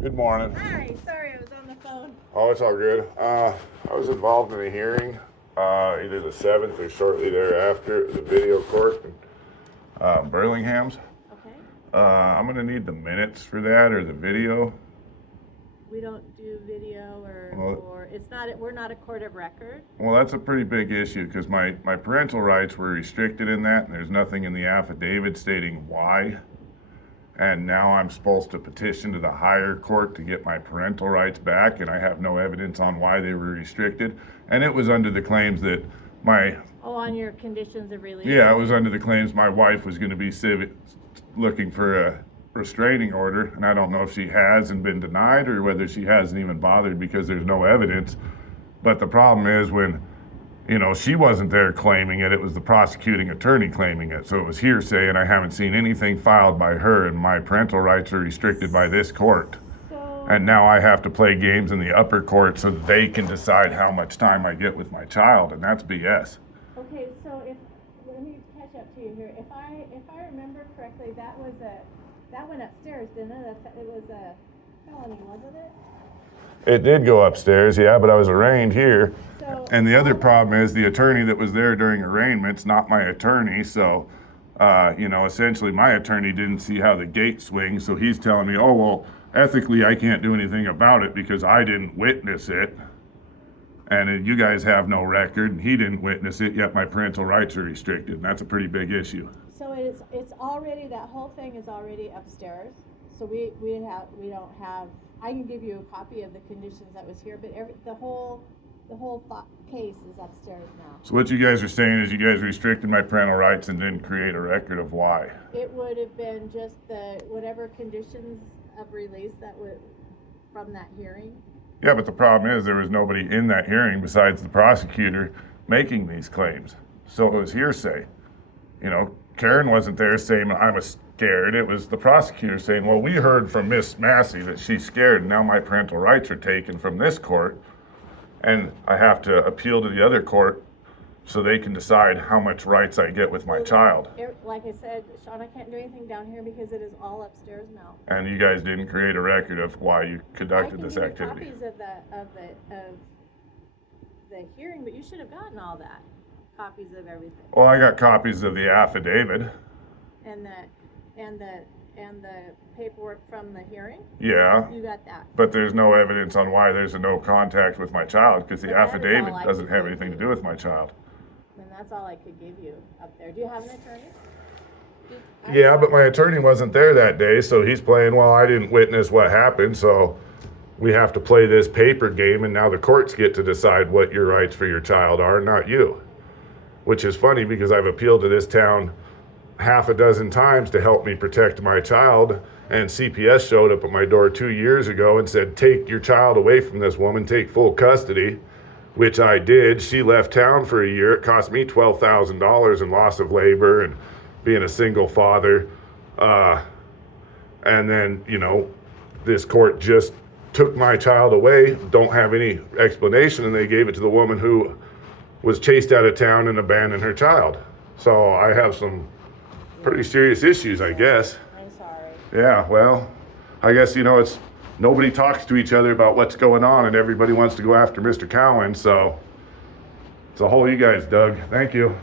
Good morning. Hi, sorry I was on the phone. Oh, it's all good. I was involved in a hearing, either the 7th or shortly thereafter, the video court in Burlingham's. Okay. I'm going to need the minutes for that or the video. We don't do video or it's not, we're not a court of record. Well, that's a pretty big issue because my parental rights were restricted in that, and there's nothing in the affidavit stating why. And now I'm supposed to petition to the higher court to get my parental rights back, and I have no evidence on why they were restricted. And it was under the claims that on your conditions of release. Yeah, it was under the claims my wife was going to be looking for a restraining order, and I don't know if she has and been denied or whether she hasn't even bothered because there's no evidence. But the problem is when, she wasn't there claiming it, it was the prosecuting attorney claiming it. So it was hearsay, and I haven't seen anything filed by her, and my parental rights are restricted by this court. And now I have to play games in the upper court so that they can decide how much time I get with my child, and that's BS. Okay, so let me catch up to you here. If I remember correctly, that went upstairs, didn't it? It was a felony, wasn't it? It did go upstairs, yeah, but I was arraigned here. And the other problem is the attorney that was there during arraignment's not my attorney, so, essentially my attorney didn't see how the gate swings, so he's telling me, oh, well, ethically I can't do anything about it because I didn't witness it. And you guys have no record, and he didn't witness it, yet my parental rights are restricted, and that's a pretty big issue. So it's already, that whole thing is already upstairs, so we don't have, I can give you a copy of the conditions that was here, but the whole case is upstairs now. So what you guys are saying is you guys restricted my parental rights and didn't create a record of why? It would have been just whatever conditions of release that would, from that hearing. Yeah, but the problem is there was nobody in that hearing besides the prosecutor making these claims. So it was hearsay. Karen wasn't there saying I was scared. It was the prosecutor saying, well, we heard from Miss Massey that she's scared, and now my parental rights are taken from this court, and I have to appeal to the other court so they can decide how much rights I get with my child. Like I said, Sean, I can't do anything down here because it is all upstairs now. And you guys didn't create a record of why you conducted this activity. I can give you copies of the hearing, but you should have gotten all that. Copies of everything. Well, I got copies of the affidavit. And the paperwork from the hearing? Yeah. You got that. But there's no evidence on why there's a no contact with my child because the affidavit doesn't have anything to do with my child. And that's all I could give you up there. Do you have an attorney? Yeah, but my attorney wasn't there that day, so he's playing, well, I didn't witness what happened, so we have to play this paper game, and now the courts get to decide what your rights for your child are, not you. Which is funny because I've appealed to this town half a dozen times to help me protect my child, and CPS showed up at my door 2 years ago and said, take your child away from this woman, take full custody, which I did. She left town for a year. It cost me $12,000 in loss of labor and being a single father. And then, this court just took my child away, don't have any explanation, and they gave it to the woman who was chased out of town and abandoned her child. So I have some pretty serious issues, I guess. I'm sorry. Yeah, well, I guess, it's nobody talks to each other about what's going on, and everybody wants to go after Mr. Cowan, so it's a hole you guys dug. Thank you.